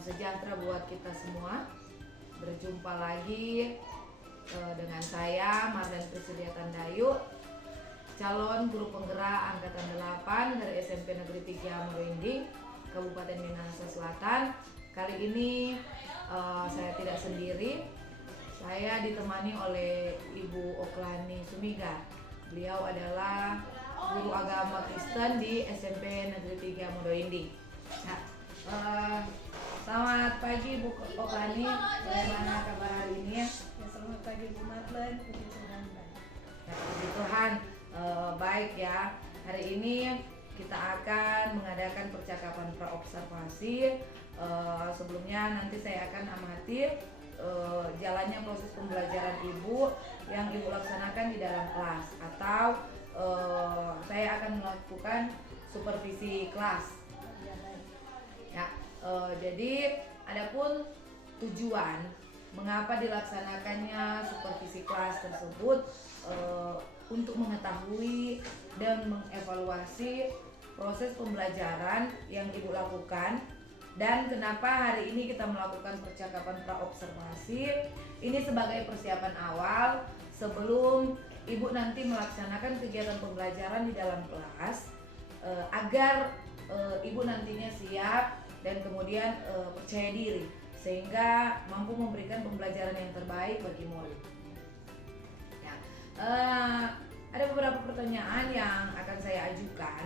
Salam sejahtera buat kita semua. Berjumpa lagi dengan saya Mardan Priscilia Tandayu, calon guru penggerak angkatan 8 dari SMP Negeri 3 Meruinding, Kabupaten Minahasa Selatan. Kali ini saya tidak sendiri. Saya ditemani oleh Ibu Oklani Sumiga. Beliau adalah guru agama Kristen di SMP Negeri 3 Meruinding. Nah, selamat pagi Bu Oklani, bagaimana kabar hari ini? Ya, selamat pagi Bu Marlen, puji Tuhan baik. Ya, puji Tuhan baik ya. Hari ini kita akan mengadakan percakapan praobservasi. Sebelumnya nanti saya akan amati jalannya proses pembelajaran Ibu yang Ibu laksanakan di dalam kelas, atau saya akan melakukan supervisi kelas. Ya, jadi adapun tujuan mengapa dilaksanakannya supervisi kelas tersebut, untuk mengetahui dan mengevaluasi proses pembelajaran yang Ibu lakukan. Dan kenapa hari ini kita melakukan percakapan praobservasi ini sebagai persiapan awal sebelum Ibu nanti melaksanakan kegiatan pembelajaran di dalam kelas, agar Ibu nantinya siap dan kemudian percaya diri sehingga mampu memberikan pembelajaran yang terbaik bagi murid. Ya, ada beberapa pertanyaan yang akan saya ajukan.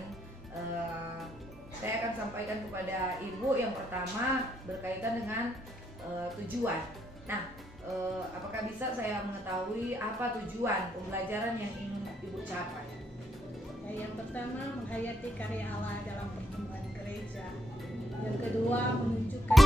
Saya akan sampaikan kepada Ibu. Yang pertama berkaitan dengan tujuan. Nah, apakah bisa saya mengetahui apa tujuan pembelajaran yang ingin Ibu capai? Yang pertama, menghayati karya Allah dalam pertumbuhan gereja. Yang kedua, menunjukkan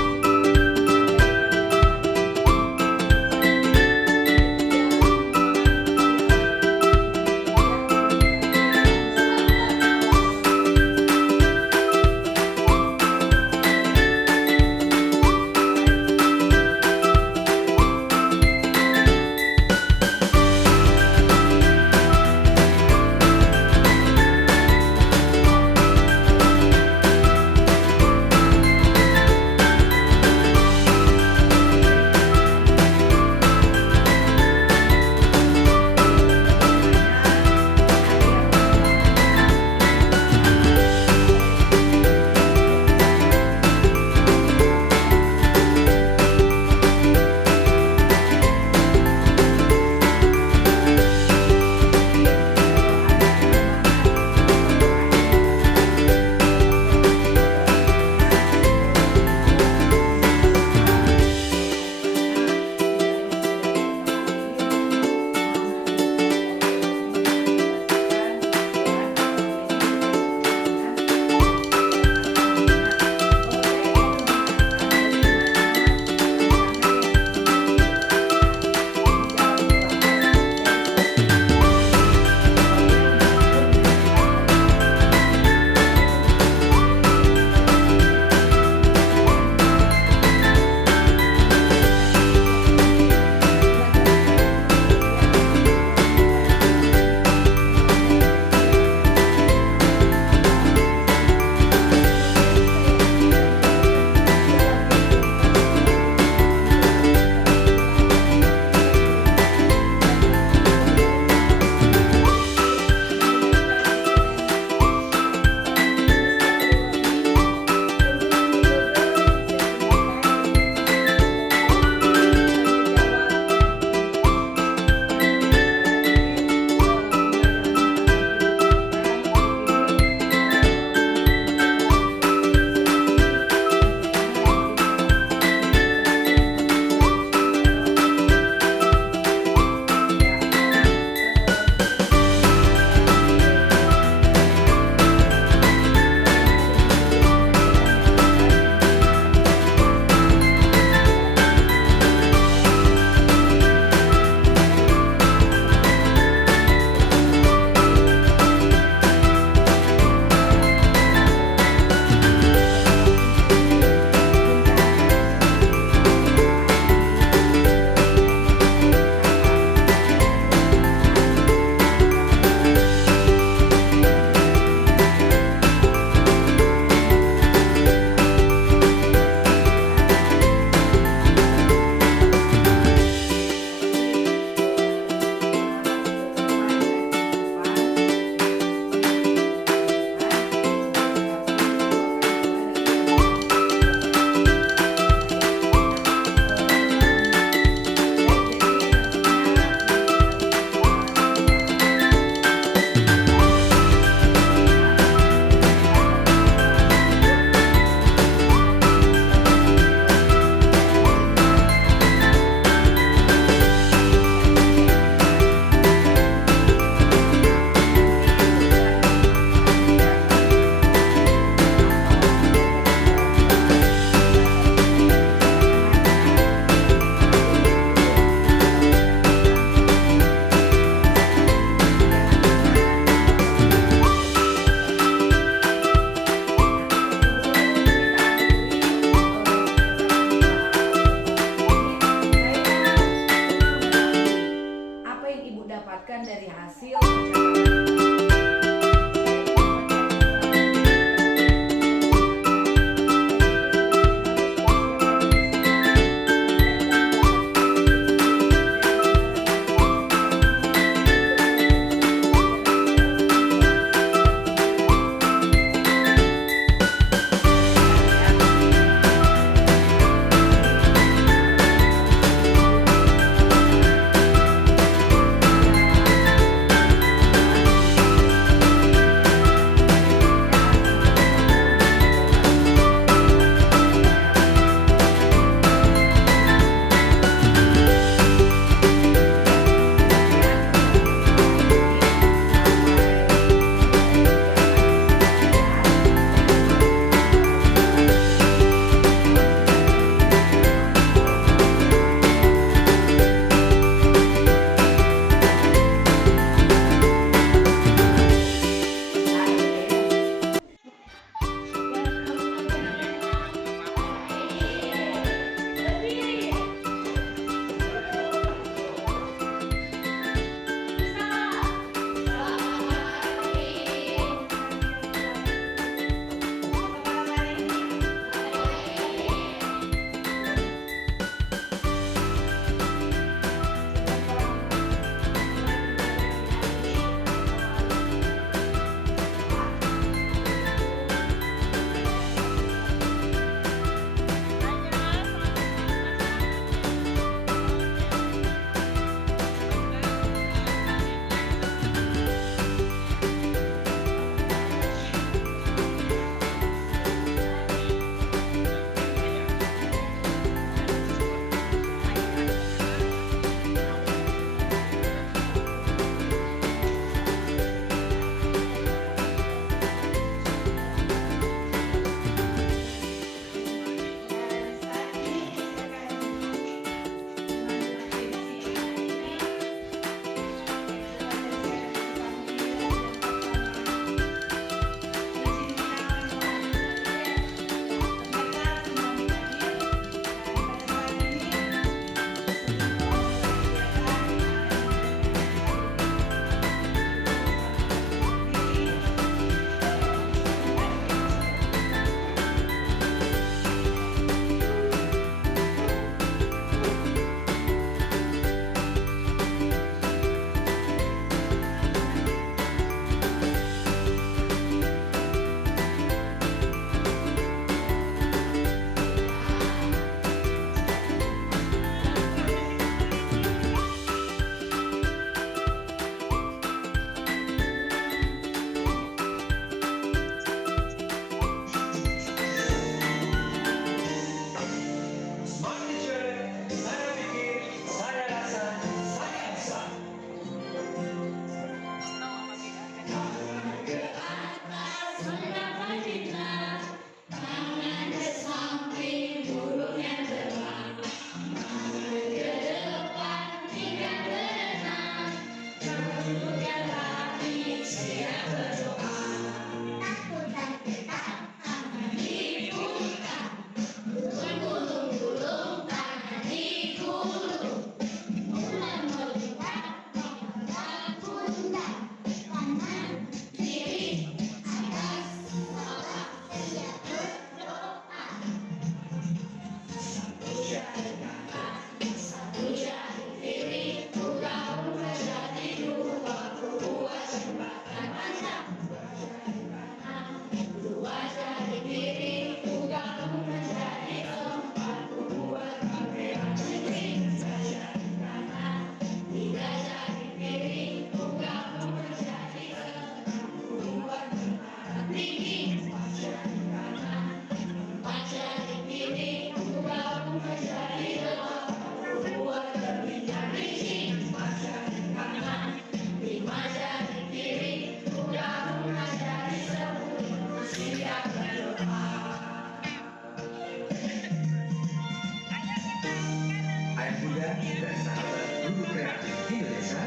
dan sahabat guru kreatif Indonesia.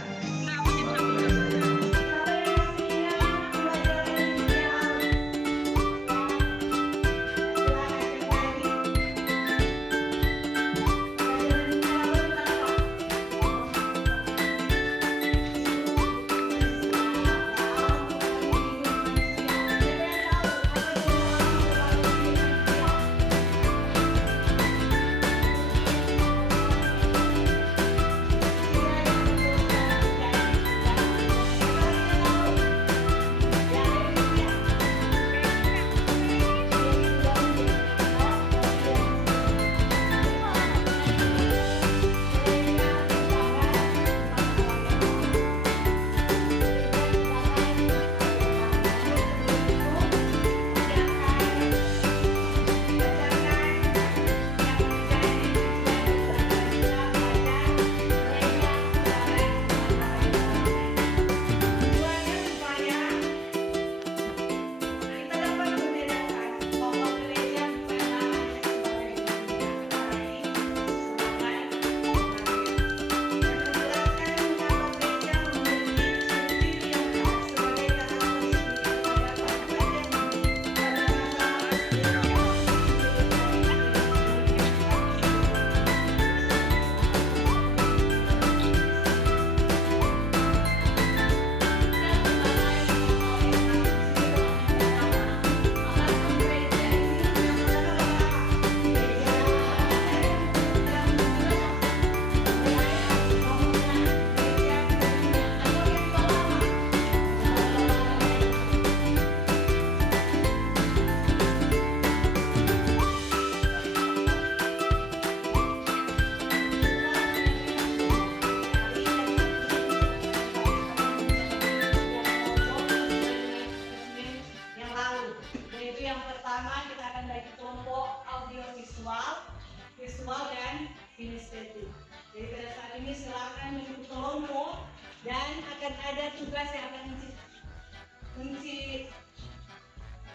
Yaitu yang pertama kita akan bagi kelompok audiovisual, visual dan kinestetik. Jadi pada saat ini silakan membentuk kelompok dan akan ada tugas yang akan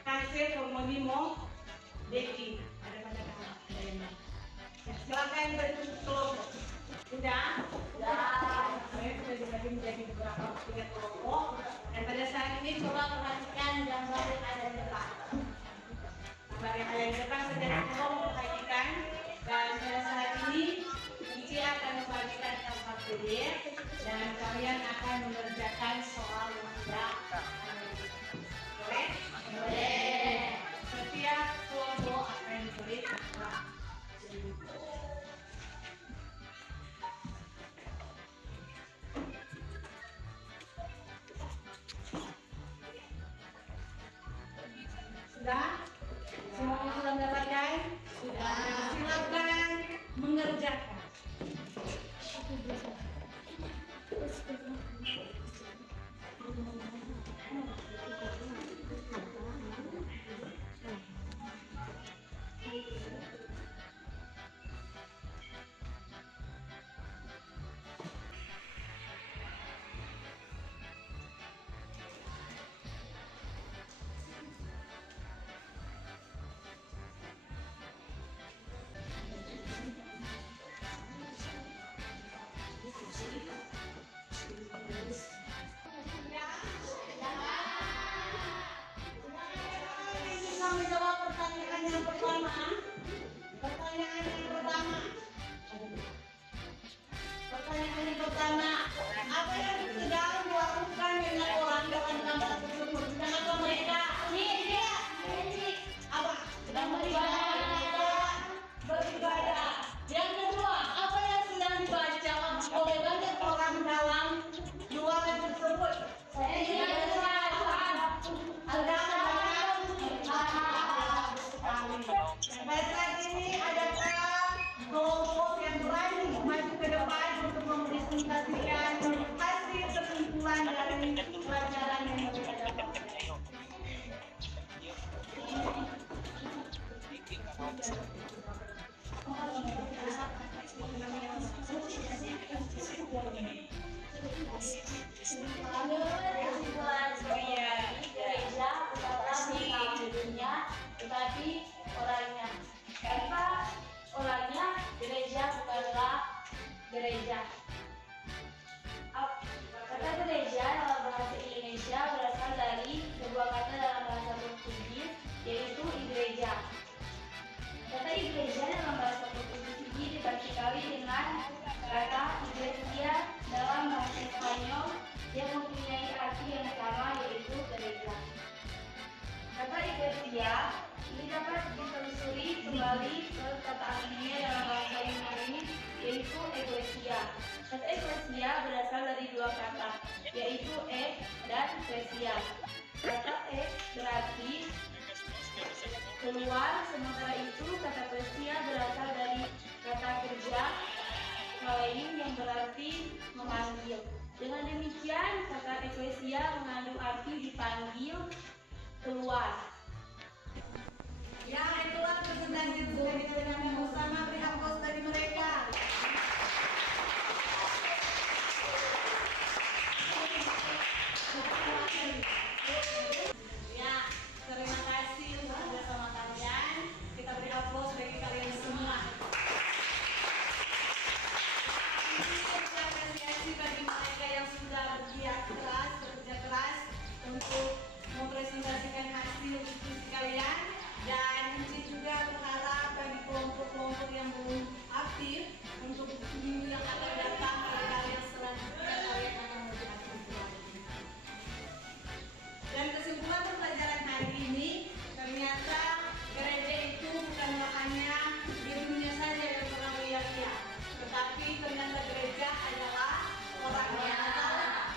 kasih Komonimo Deki. Ada pada nama. Silakan bentuk kelompok. Sudah? Sudah. Saya sudah dibagi menjadi beberapa kelompok. Dan pada saat ini coba perhatikan gambar yang ada di depan. Gambar yang ada di depan sedang tolong perhatikan. Dan pada saat ini Cici akan membagikan gambar PDF dan kalian akan mengerjakan soal yang sudah ada. Boleh? Boleh. Setiap kelompok akan diberi gambar. Sudah? Semuanya sudah mendapatkan? Sudah. Silakan mengerjakan. Menjawab pertanyaan yang pertama. Pertanyaan yang pertama. Apa yang sedang dilakukan dengan orang dalam gambar tersebut? Sedang apa mereka? Apa? Sedang beribadah. Yang kedua, apa yang sedang dibaca oleh banyak orang dalam ruangan tersebut? Pada saat ini adakah kelompok yang berani maju ke depan untuk mempresentasikan hasil kesimpulan dari pelajaran yang mereka dapat? Gereja bukanlah dirinya, tetapi orangnya. Karena orangnya gereja bukanlah gereja. Kata gereja dalam bahasa Indonesia berasal dari sebuah kata dalam bahasa Portugis, yaitu igreja. Kata igreja dalam bahasa Portugis ini dipercayai dengan kata iglesia dalam bahasa Spanyol yang mempunyai arti yang sama, yaitu gereja. Kata iglesia ini dapat ditelusuri kembali ke kata aslinya dalam bahasa Yunani, yaitu eklesia. Kata eklesia berasal dari dua kata, yaitu ek dan klesia. Kata ek berarti keluar, sementara itu kata klesia berasal dari kata kerja lain yang berarti memanggil. Dengan demikian, kata eklesia mengandung arti dipanggil, keluar. Ya, itulah presentasi yang sudah dilakukan bersama. Beri aplaus dari mereka. Ya, terima kasih sudah bersama kalian. Kita beri aplaus bagi kalian semua. Ini apresiasi bagi mereka yang sudah bekerja keras untuk mempresentasikan hasil diskusi kalian. Dan Uci juga berharap bagi kelompok-kelompok yang belum aktif untuk minggu yang akan datang pada kalian selanjutnya kalian akan lebih aktif lagi. Dan kesimpulan pembelajaran hari ini, ternyata gereja itu bukanlah hanya di dunia saja yang pernah lihat-lihat, tetapi ternyata gereja adalah orangnya Allah.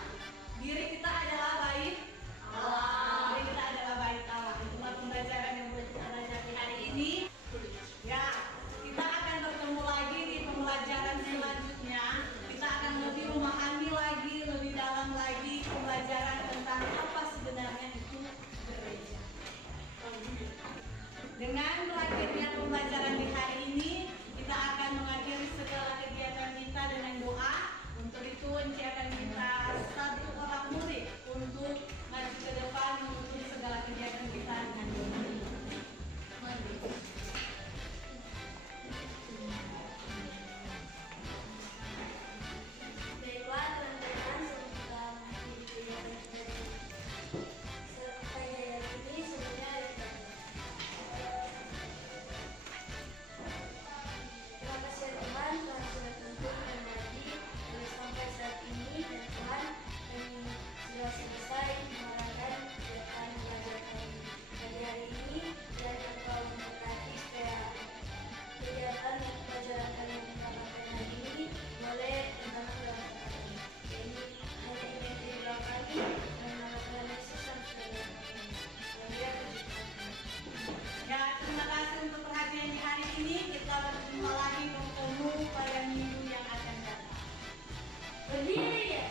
Diri kita adalah baik Allah. Diri kita adalah baik Allah. Itulah pembelajaran yang boleh kita pelajari hari ini. Ya, kita akan bertemu lagi di pembelajaran selanjutnya. Kita akan lebih memahami lagi, lebih dalam lagi pembelajaran tentang apa sebenarnya itu gereja. Dengan berakhirnya pembelajaran di hari ini, kita akan mengakhiri segala kegiatan kita dengan doa. Untuk itu, Enci akan minta satu orang murid untuk maju ke depan menutup segala kegiatan kita dengan doa. Baiklah teman-teman, semoga saya yakini semuanya ada. Terima kasih ya teman, Tuhan sudah tuntun dan mengaji sampai saat ini, dan Tuhan kami sudah selesai mengarahkan kegiatan belajar kami pada hari ini, dan Engkau memberkati supaya kegiatan dan pelajaran kami yang kita lakukan hari ini boleh tentang dalam kami. Jadi hanya ini yang dibilang kami dan nama Tuhan Yesus yang sudah dilakukan. Haleluya, puji Tuhan. Ya, terima kasih untuk perhatian di hari ini. Kita berjumpa lagi bertemu pada minggu yang akan datang. Berdiri ya.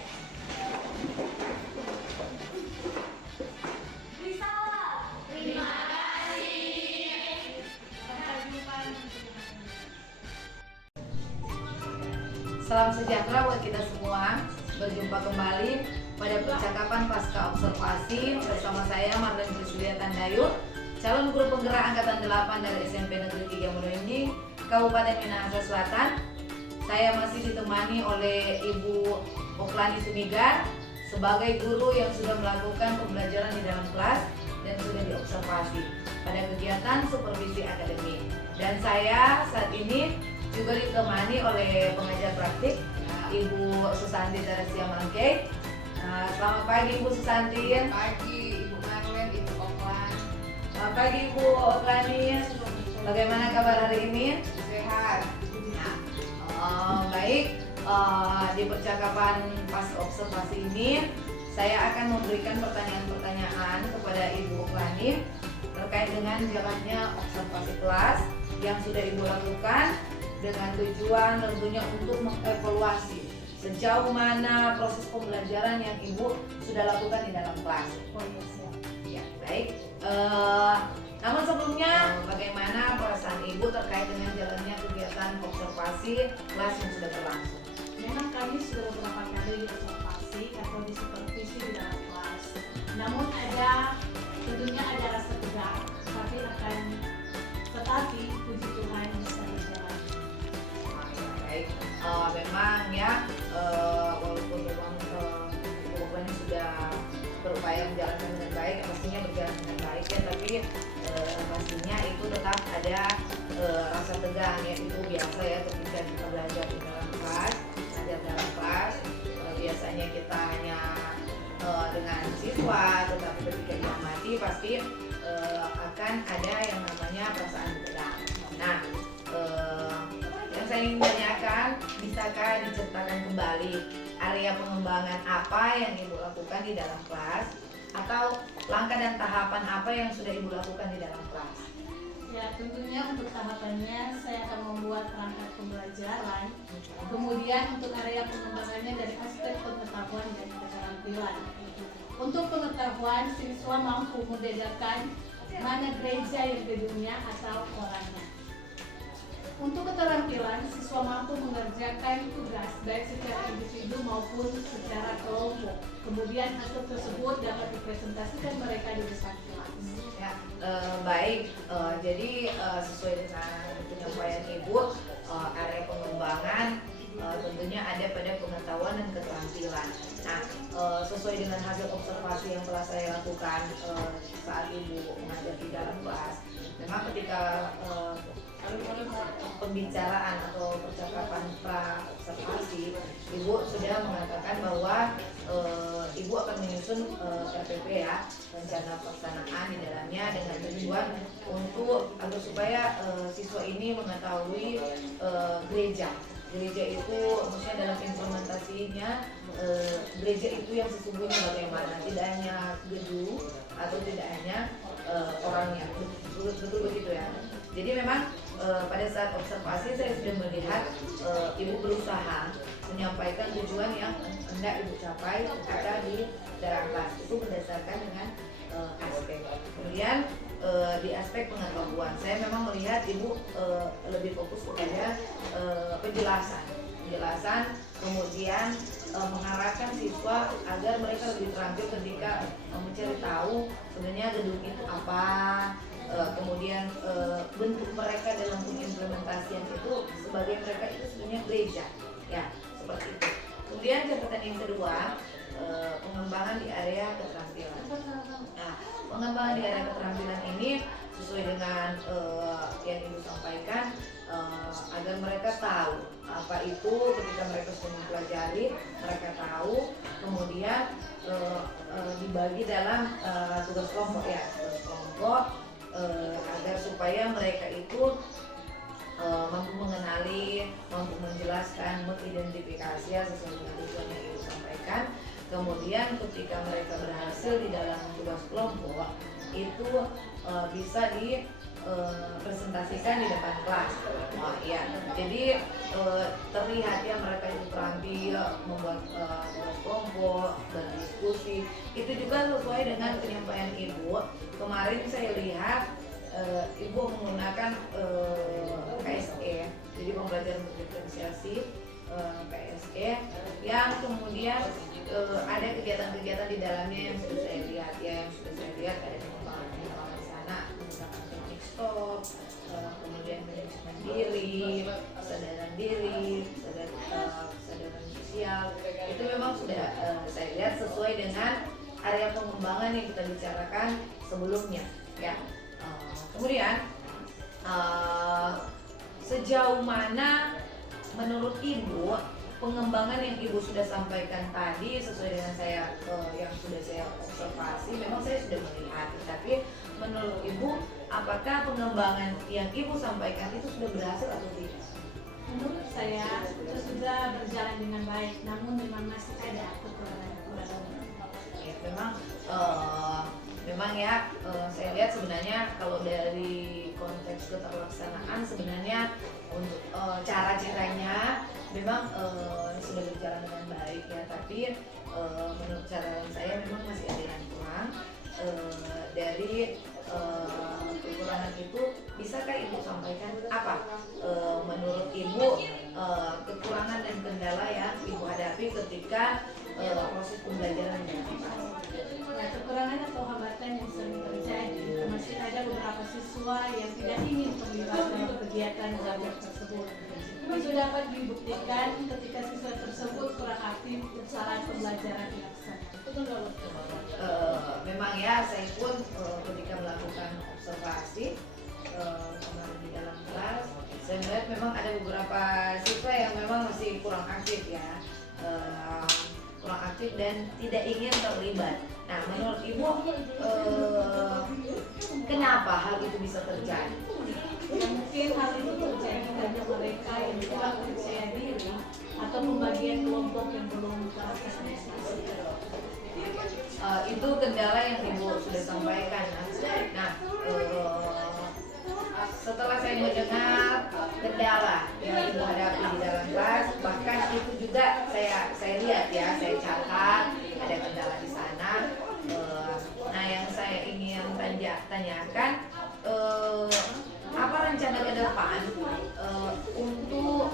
Beri salam. Terima kasih. Sampai jumpa di video Salam sejahtera buat kita semua. Berjumpa kembali pada percakapan pasca observasi bersama saya Marlene Priscilia Tandayut, calon guru penggerak angkatan 8 dari SMP Negeri 3 Monoindi, Kabupaten Minahasa Selatan. Saya masih ditemani oleh Ibu Oklani Sumigar sebagai guru yang sudah melakukan pembelajaran di dalam kelas dan sudah diobservasi pada kegiatan supervisi akademik. Dan saya saat ini juga ditemani oleh pengajar praktik Ibu Susanti Teresia Mangkei. Selamat pagi Ibu Susanti. Pagi Ibu Marlen, Ibu Oklan. Selamat pagi Ibu Oklani. Bagaimana kabar hari ini? Sehat. Oh, baik. Di percakapan pas observasi ini saya akan memberikan pertanyaan-pertanyaan kepada Ibu Oklani terkait dengan jalannya observasi kelas yang sudah Ibu lakukan dengan tujuan tentunya untuk mengevaluasi sejauh mana proses pembelajaran yang Ibu sudah lakukan di dalam kelas. Ya, baik. Namun sebelumnya, bagaimana perasaan Ibu terkait dengan jalannya kegiatan observasi kelas yang sudah berlangsung? Memang kami sudah beberapa kali diobservasi atau disupervisi di dalam kelas. Namun tentunya ada rasa tegang, tetapi puji Tuhan bisa berjalan. Baik, memang akan ada yang namanya perasaan dendam. Nah, yang saya ingin tanyakan, bisakah diceritakan kembali area pengembangan apa yang Ibu lakukan di dalam kelas, atau langkah dan tahapan apa yang sudah Ibu lakukan di dalam kelas? Ya, tentunya untuk tahapannya saya akan membuat perangkat pembelajaran. Kemudian untuk area pengembangannya dari aspek pengetahuan dan keterampilan. Untuk pengetahuan, siswa mampu membedakan mana gereja yang gedungnya atau orangnya. Untuk keterampilan, siswa mampu mengerjakan tugas baik secara individu maupun secara kelompok. Kemudian hasil tersebut dapat dipresentasikan mereka di depan kelas. Ya, baik. Jadi sesuai dengan penyampaian Ibu, area pengembangan tentunya ada pada pengetahuan dan keterampilan. Nah, sesuai dengan hasil observasi yang telah saya lakukan saat Ibu mengajar di dalam kelas, memang ketika pembicaraan atau percakapan pra-observasi, Ibu sudah mengatakan bahwa Ibu akan menyusun RPP ya, rencana pelaksanaan di dalamnya, dengan tujuan untuk agar supaya siswa ini mengetahui gereja itu maksudnya dalam implementasinya, gereja itu yang sesungguhnya bagaimana, tidak hanya gedung atau tidak hanya orangnya, betul begitu ya. Jadi memang pada saat observasi saya sudah melihat Ibu berusaha menyampaikan tujuan yang hendak Ibu capai ketika di dalam kelas, itu berdasarkan dengan aspek. Kemudian di aspek pengetahuan, saya memang melihat Ibu lebih fokus kepada penjelasan, kemudian mengarahkan siswa agar mereka lebih terampil ketika mencari tahu sebenarnya gedung itu apa, kemudian bentuk mereka dalam pengimplementasian itu sebagai mereka itu sebenarnya gereja, ya seperti itu. Kemudian catatan yang kedua, pengembangan di area keterampilan. Nah, pengembangan di area keterampilan ini sesuai dengan yang Ibu sampaikan, agar mereka tahu apa itu ketika mereka sudah mempelajari, mereka tahu, kemudian dibagi dalam tugas kelompok ya, tugas kelompok, agar supaya mereka itu mampu mengenali, mampu menjelaskan, mengidentifikasi sesuai dengan tujuan yang Ibu sampaikan. Kemudian ketika mereka berhasil di dalam tugas kelompok itu bisa dipresentasikan di depan kelas. Ya, jadi terlihat ya mereka itu terampil membuat tugas kelompok, berdiskusi. Itu juga sesuai dengan penyampaian Ibu. Kemarin saya lihat Ibu menggunakan KSE, jadi pembelajaran berdiferensiasi, KSE, yang kemudian ada kegiatan-kegiatan di dalamnya yang sudah saya lihat ya, ada pengembangan di sana, menggunakan teknik stop, kemudian manajemen diri, kesadaran diri, kesadaran sosial, itu memang sudah saya lihat sesuai dengan area pengembangan yang kita bicarakan sebelumnya ya. Kemudian sejauh mana menurut Ibu pengembangan yang Ibu sudah sampaikan tadi sesuai dengan saya yang sudah saya observasi, memang saya sudah melihat, tapi menurut Ibu apakah pengembangan yang Ibu sampaikan itu sudah berhasil atau tidak? Menurut saya itu sudah berjalan dengan baik, namun memang masih ada kekurangan. Ya, memang ya, saya lihat sebenarnya kalau dari konteks keterlaksanaan sebenarnya untuk cara-caranya memang sudah berjalan dengan baik ya, tapi menurut cara saya memang masih ada yang kurang. Dari kekurangan itu bisakah Ibu sampaikan apa menurut Ibu kekurangan dan kendala yang Ibu hadapi ketika proses pembelajaran dilakukan? Ya, kekurangan atau hambatan yang sering terjadi, masih ada beberapa siswa yang tidak ingin terlibat dalam kegiatan belajar tersebut. Itu dapat dibuktikan ketika siswa tersebut kurang aktif saat pembelajaran dilaksanakan. Memang ya, saya pun ketika melakukan observasi kemarin di dalam kelas, saya melihat memang ada beberapa siswa yang memang masih kurang aktif ya, kurang aktif dan tidak ingin terlibat. Nah, menurut Ibu kenapa hal itu bisa terjadi? Ya, mungkin hal itu terjadi karena mereka yang kurang percaya diri atau pembagian kelompok yang belum terorganisasi. Itu kendala yang Ibu sudah sampaikan. Nah, setelah saya mendengar kendala yang Ibu hadapi di dalam kelas, bahkan itu juga saya lihat ya, saya catat ada kendala di sana. Nah, yang saya ingin tanyakan, apa rencana ke depan untuk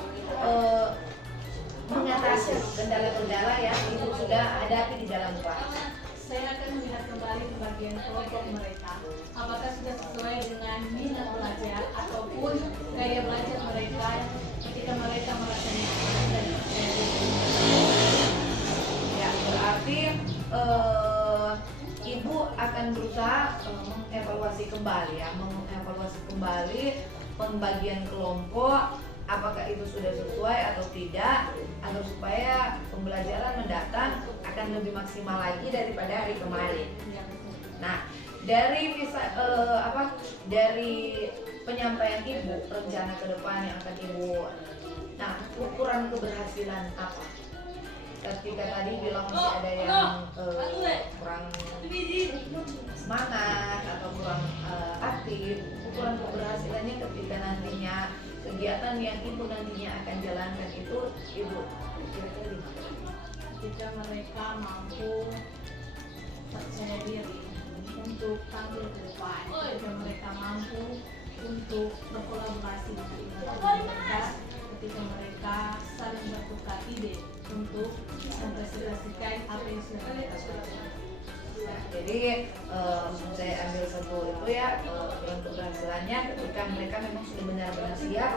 mengatasi kendala-kendala yang Ibu sudah hadapi di dalam kelas? Saya akan melihat kembali pembagian kelompok mereka. Apakah sudah sesuai dengan minat belajar ataupun gaya belajar mereka ketika mereka merasa nyaman dan percaya diri. Ya, berarti Ibu akan berusaha mengevaluasi kembali pembagian kelompok, apakah itu sudah sesuai atau tidak, agar supaya pembelajaran mendatang akan lebih maksimal lagi daripada hari kemarin. Nah, dari dari penyampaian Ibu, rencana ke depan yang akan Ibu, nah, ukuran keberhasilan apa? Ketika tadi bilang masih ada yang kurang semangat atau kurang aktif, ukuran keberhasilannya ketika nantinya kegiatan yang Ibu nantinya akan jalankan itu, Ibu kira-kira di mana? Ketika mereka mampu percaya diri untuk tampil ke depan, ketika mereka mampu untuk berkolaborasi dengan mereka, ketika mereka saling bertukar ide untuk mempresentasikan apa yang sudah mereka pelajari. Jadi saya ambil satu itu ya, ukuran keberhasilannya ketika mereka memang sudah benar-benar siap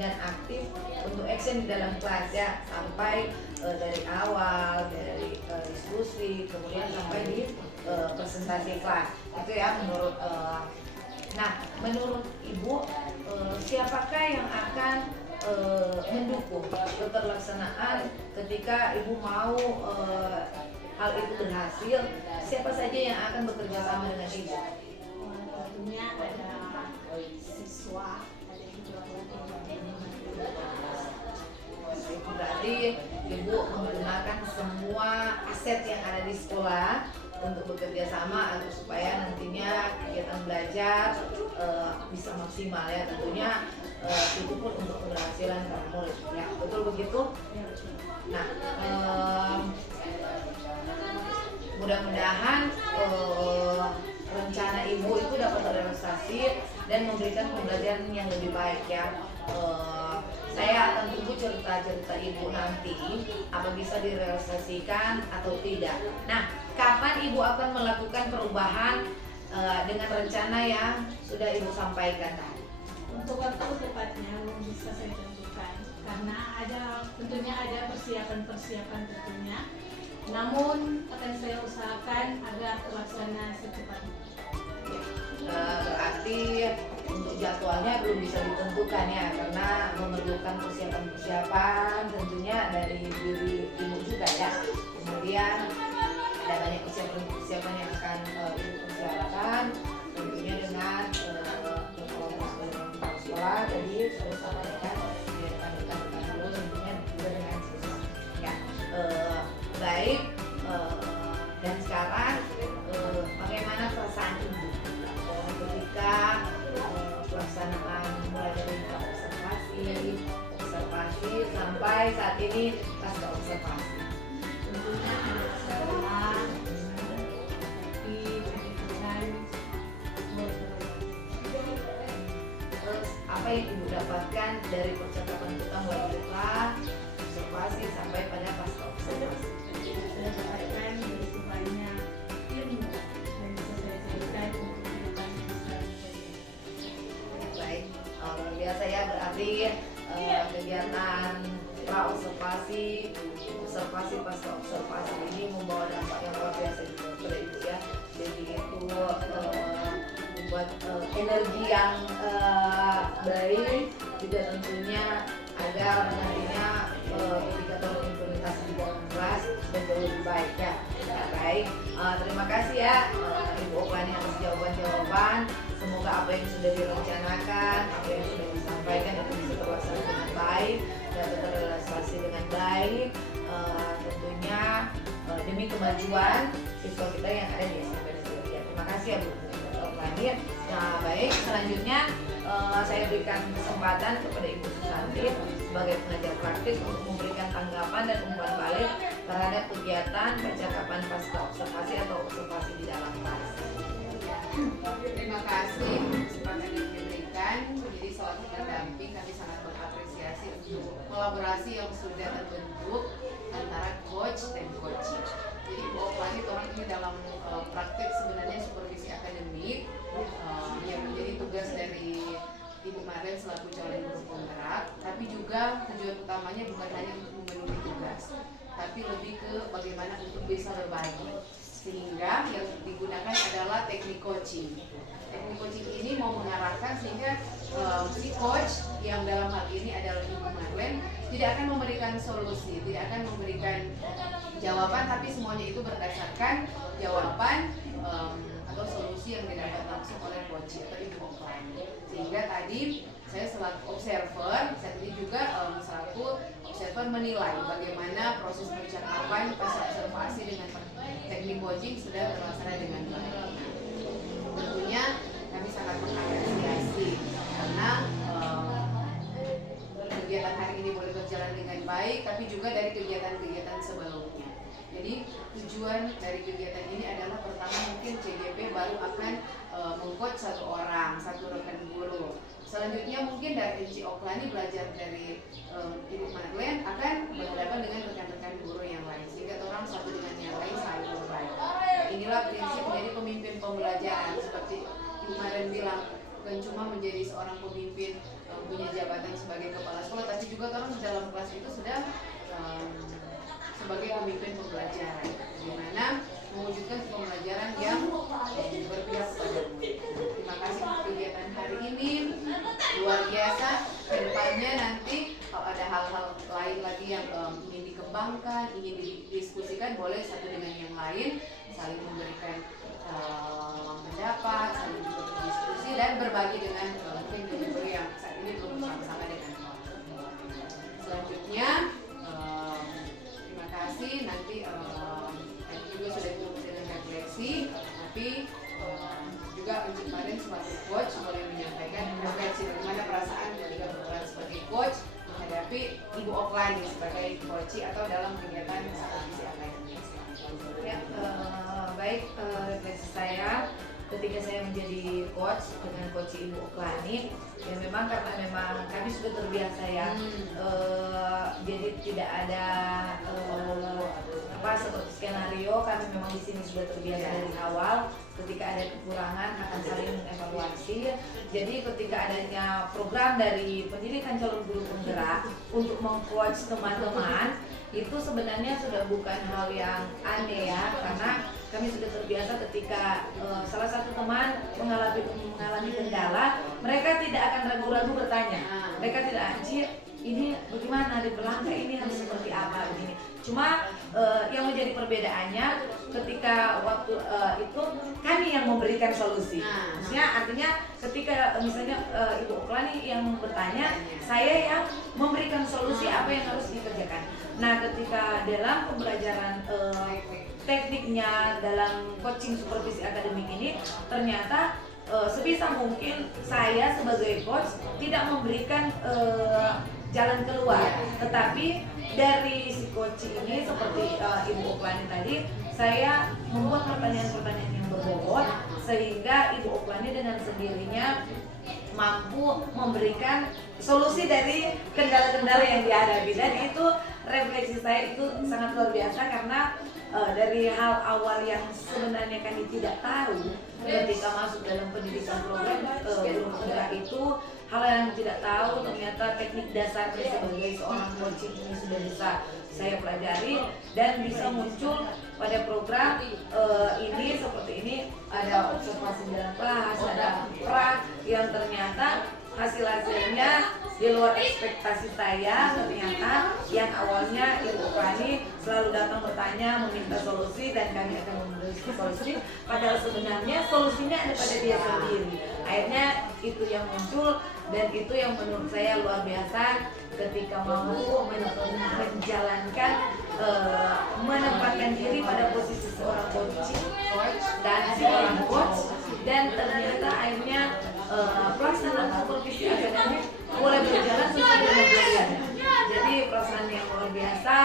dan aktif untuk action di dalam kelas ya, sampai dari awal, dari diskusi, kemudian sampai di presentasi kelas itu ya menurut. Nah, menurut Ibu, siapakah yang akan mendukung keterlaksanaan ketika Ibu mau hal itu berhasil? Siapa saja yang akan bekerja sama dengan Ibu? Tentunya ada siswa, ada yang Berarti Ibu menggunakan semua aset yang ada di sekolah untuk bekerja sama agar supaya nantinya kegiatan belajar bisa maksimal ya, tentunya itu pun untuk keberhasilan para murid ya, betul begitu? Nah, mudah-mudahan rencana Ibu itu dapat terrealisasi dan memberikan pembelajaran yang lebih baik ya. Saya akan tunggu cerita-cerita Ibu nanti apa bisa direalisasikan atau tidak. Nah, kapan Ibu akan melakukan perubahan dengan rencana yang sudah Ibu sampaikan tadi? Untuk waktu tepatnya belum bisa saya tentukan karena tentunya ada persiapan tentunya. Namun akan saya usahakan agar terlaksana secepatnya. Berarti untuk jadwalnya belum bisa ditentukan ya, karena memerlukan persiapan tentunya dari diri Ibu juga ya. Kemudian ada banyak persiapan yang akan Ibu persiapkan, tentunya dengan berkolaborasi dengan kepala sekolah. Jadi saya sampaikan di rekan-rekan dulu, tentunya juga dengan siswa. Ya, baik. Dan sekarang bagaimana perasaan Ibu ketika pelaksanaan mulai dari observasi sampai saat ini pasca observasi? Tentunya ada masalah, tapi pendidikan Terus apa yang Ibu dapatkan dari percakapan kita mulai dari kelas, observasi sampai pada pasca observasi? saya dapatkan begitu banyak ilmu yang bisa saya jadikan untuk kehidupan bisa Baik, luar biasa ya, berarti kegiatan pra-observasi, observasi pasca observasi ini membawa dampak yang luar biasa juga pada Ibu ya. Jadi itu membuat energi yang baik, juga tentunya agar nantinya ketika implementasi di dalam kelas dan jauh lebih baik ya. Ya baik, terima kasih ya Ibu Oklani atas jawaban-jawaban. Semoga apa yang sudah direncanakan, apa yang sudah disampaikan itu bisa terlaksana dengan baik dan terrealisasi dengan baik. Tentunya demi kemajuan siswa kita yang ada di SMP Negeri 3. Terima kasih ya Bu Oklani. Nah baik, selanjutnya saya berikan kesempatan kepada Ibu Susanti sebagai pengajar praktis untuk memberikan tanggapan dan umpan balik terhadap kegiatan percakapan pasca observasi atau observasi di dalam kelas. Terima kasih kesempatan yang diberikan. Jadi selaku pendamping kami sangat mengapresiasi untuk kolaborasi yang sudah terbentuk antara coach dan coaching. Jadi Bu Oklani orang ini dalam praktik sebenarnya supervisi akademik yang menjadi tugas dari Ibu Marlen selaku calon guru penggerak, tapi juga tujuan utamanya bukan hanya untuk memenuhi tugas, tapi lebih ke bagaimana untuk bisa berbagi. Sehingga yang digunakan adalah teknik coaching. Teknik coaching ini mau mengarahkan sehingga si coach yang dalam hal ini adalah Ibu Marlen tidak akan memberikan solusi, tidak akan memberikan jawaban, tapi semuanya itu berdasarkan jawaban atau solusi yang didapat langsung oleh coach atau Ibu Oklani. Sehingga tadi saya selaku observer, saya tadi juga selaku observer menilai bagaimana proses percakapan pas observasi dengan teknik coaching sudah terlaksana dengan baik. Tentunya kami sangat mengapresiasi karena kegiatan hari ini boleh berjalan dengan baik, tapi juga dari kegiatan-kegiatan sebelumnya. Jadi tujuan dari kegiatan ini adalah pertama mungkin CGP baru akan meng-coach satu orang, satu rekan guru. Selanjutnya mungkin dari MC Oklani belajar dari Ibu Marlen akan berhadapan dengan rekan-rekan guru yang lain, sehingga orang satu dengan yang lain saling berbagi. Inilah prinsip menjadi pemimpin pembelajaran, seperti Ibu Marlen bilang, bukan cuma menjadi seorang pemimpin punya jabatan sebagai kepala sekolah, tapi juga orang dalam kelas itu sudah sebagai pemimpin pembelajaran, di mana mewujudkan pembelajaran yang berpihak pada murid. Terima kasih untuk kegiatan hari ini, luar biasa. Kedepannya nanti kalau ada hal-hal lain lagi yang ingin dikembangkan, ingin didiskusikan, boleh satu dengan yang lain, saling memberikan pendapat, saling juga berdiskusi dan berbagi dengan mungkin guru yang saat ini belum bersama-sama dengan selanjutnya. Nanti juga sudah cukup dengan refleksi, tapi juga Encik Marlen sebagai coach boleh menyampaikan refleksi bagaimana perasaan ketika berperan sebagai coach menghadapi Ibu Oklani sebagai coach atau dalam kegiatan supervisi akademik. Ya, baik, refleksi saya ketika saya menjadi coach dengan coach Ibu Oklani, ya memang karena memang kami sudah terbiasa ya, jadi tidak ada seperti skenario, kami memang di sini sudah terbiasa dari awal. Ketika ada kekurangan akan saling mengevaluasi. Jadi ketika adanya program dari pendidikan calon guru penggerak untuk meng-coach teman-teman, itu sebenarnya sudah bukan hal yang aneh ya, karena kami sudah terbiasa ketika salah satu teman mengalami kendala, mereka tidak akan ragu-ragu bertanya. Mereka tidak, Ci, ini bagaimana di belakang ini harus seperti apa begini. Cuma yang menjadi perbedaannya ketika waktu itu kami yang memberikan solusi. Maksudnya artinya ketika misalnya Ibu Oklani yang bertanya, saya yang memberikan solusi apa yang harus dikerjakan. Nah, ketika dalam pembelajaran tekniknya dalam coaching supervisi akademik ini, ternyata sebisa mungkin saya sebagai coach tidak memberikan jalan keluar, tetapi dari si coach ini seperti Ibu Oklani tadi, saya membuat pertanyaan-pertanyaan yang berbobot sehingga Ibu Oklani dengan sendirinya mampu memberikan solusi dari kendala-kendala yang dihadapi, dan itu refleksi saya itu sangat luar biasa karena dari hal awal yang sebenarnya kami tidak tahu ketika masuk dalam pendidikan program guru penggerak itu, hal yang tidak tahu ternyata teknik dasarnya sebagai seorang coaching ini sudah bisa saya pelajari dan bisa muncul pada program ini seperti ini. Ada observasi dalam kelas, ada pra yang ternyata hasil-hasilnya di luar ekspektasi saya. Ternyata yang awalnya Ibu Fani selalu datang bertanya, meminta solusi, dan kami akan memberi solusi, padahal sebenarnya solusinya ada pada dia sendiri. Akhirnya itu yang muncul, dan itu yang menurut saya luar biasa ketika mampu menjalankan, menempatkan diri pada posisi seorang coach dan seorang coach, dan ternyata akhirnya pelaksanaan supervisi akademik boleh berjalan sesuai dengan belajarnya. Jadi pelaksanaan yang luar biasa,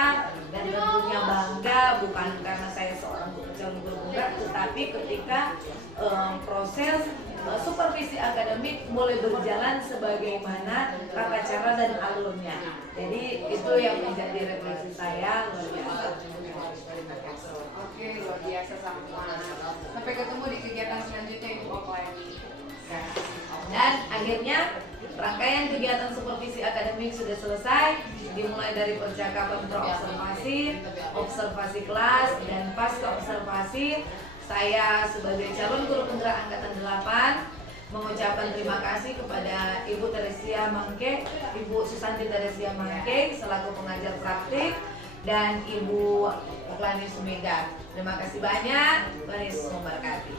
dan tentunya bangga bukan karena saya seorang calon guru penggerak, tetapi ketika proses supervisi akademik boleh berjalan sebagaimana tata cara dan alurnya. Jadi itu yang menjadi refleksi saya luar biasa. Oke, luar biasa sama. Sampai ketemu di kegiatan selanjutnya Ibu Oklani. Dan akhirnya rangkaian kegiatan supervisi akademik sudah selesai, dimulai dari percakapan pra-observasi, observasi kelas, dan pasca observasi. Saya sebagai calon guru penggerak angkatan 8 mengucapkan terima kasih kepada Ibu Teresia Mangke, Ibu Susanti Teresia Mangke selaku pengajar praktik, dan Ibu Oklani Sumega. Terima kasih banyak. Tuhan Yesus memberkati.